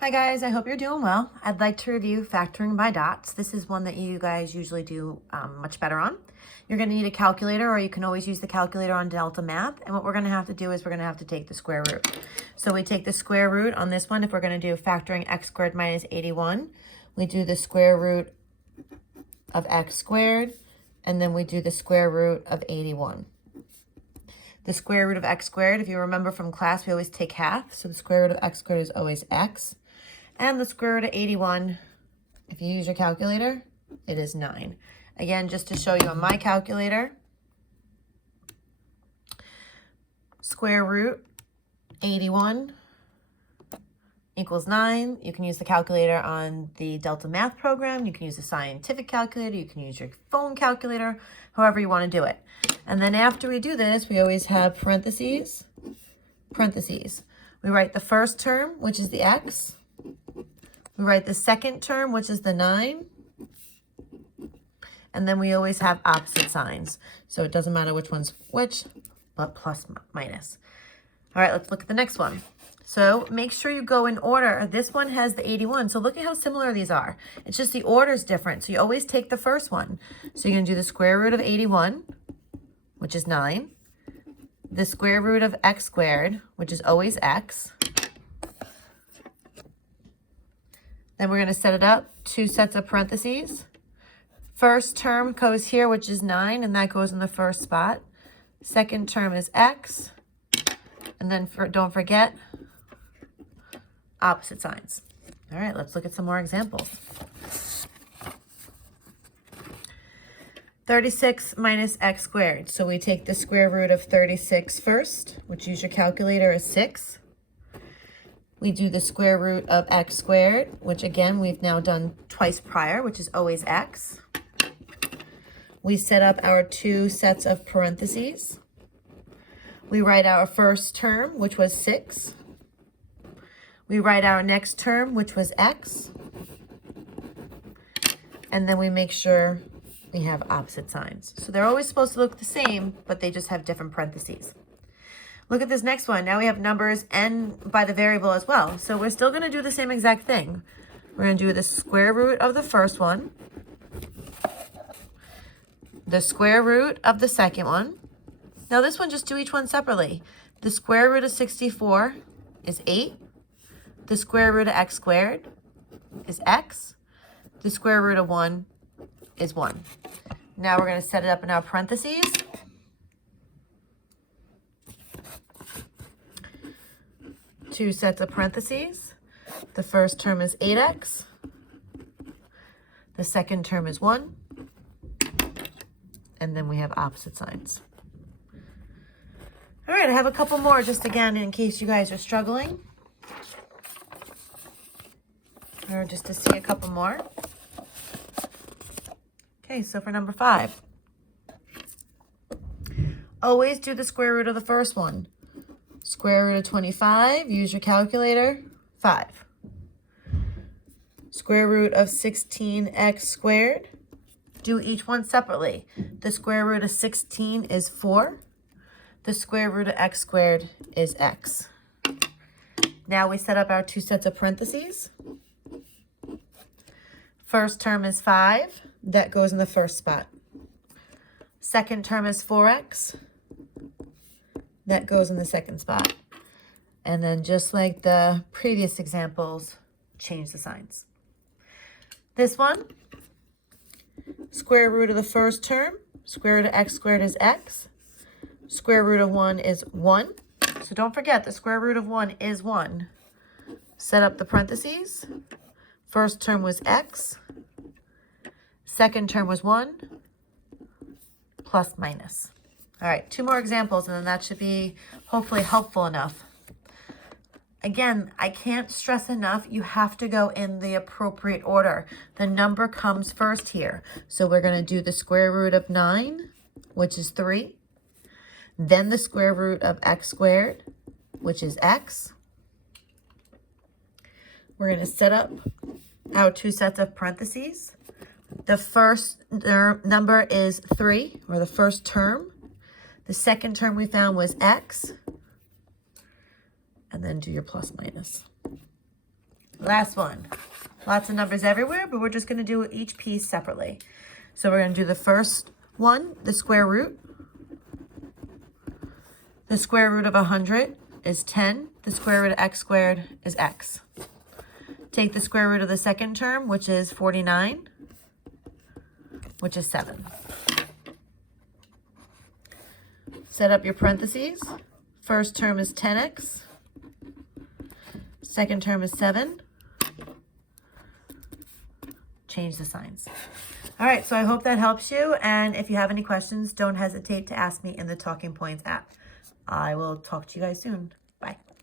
Hi guys, I hope you're doing well. I'd like to review factoring by dots. This is one that you guys usually do much better on. You're going to need a calculator, or you can always use the calculator on Delta Math. And what we're going to have to do is we're going to have to take the square root. So we take the square root on this one. If we're going to do factoring x squared minus 81, we do the square root of x squared, and then we do the square root of 81. The square root of x squared, if you remember from class, we always take half. So the square root of x squared is always x. And the square root of 81, if you use your calculator, it is 9. Again, just to show you on my calculator, square root 81 equals 9. You can use the calculator on the Delta Math program. You can use a scientific calculator. You can use your phone calculator, however you want to do it. And then after we do this, we always have parentheses, parentheses. We write the first term, which is the x. We write the second term, which is the 9. And then we always have opposite signs. So it doesn't matter which one's which, but plus, minus. All right, let's look at the next one. So make sure you go in order. This one has the 81. So look at how similar these are. It's just the order is different. So you always take the first one. So you're going to do the square root of 81, which is 9. The square root of x squared, which is always x. Then we're going to set it up, 2 sets of parentheses. First term goes here, which is 9, and that goes in the first spot. Second term is x. And then don't forget, opposite signs. All right, let's look at some more examples. 36 minus x squared. So we take the square root of 36 first, which use your calculator is 6. We do the square root of x squared, which again, we've now done twice prior, which is always x. We set up our 2 sets of parentheses. We write our first term, which was 6. We write our next term, which was x. And then we make sure we have opposite signs. So they're always supposed to look the same, but they just have different parentheses. Look at this next one. Now we have numbers and by the variable as well. So we're still going to do the same exact thing. We're going to do the square root of the first one, the square root of the second one. Now this one, just do each one separately. The square root of 64 is 8. The square root of x squared is x. The square root of 1 is 1. Now we're going to set it up in our parentheses. Two sets of parentheses. The first term is 8x. The second term is 1. And then we have opposite signs. All right, I have a couple more just again in case you guys are struggling. Or just to see a couple more. Okay, so for number 5. Always do the square root of the first one. Square root of 25, use your calculator, 5. Square root of 16x squared, do each one separately. The square root of 16 is 4. The square root of x squared is x. Now we set up our 2 sets of parentheses. First term is 5, that goes in the first spot. Second term is 4x. That goes in the second spot. And then just like the previous examples, change the signs. This one, square root of the first term, square root of x squared is x. Square root of 1 is 1. So don't forget, the square root of 1 is 1. Set up the parentheses. First term was x. Second term was 1, plus minus. All right, 2 more examples, and then that should be hopefully helpful enough. Again, I can't stress enough, you have to go in the appropriate order. The number comes first here. So we're going to do the square root of 9, which is 3. Then the square root of x squared, which is x. We're going to set up our 2 sets of parentheses. The first number is 3, or the first term. The second term we found was x. And then do your plus minus. last one. Lots of numbers everywhere, but we're just going to do each piece separately. So we're going to do the first one, the square root. The square root of 100 is 10. The square root of x squared is x. Take the square root of the second term, which is 49, which is 7. Set up your parentheses. First term is 10x. Second term is 7. Change the signs. All right, so I hope that helps you. And if you have any questions, don't hesitate to ask me in the Talking Points app. I will talk to you guys soon.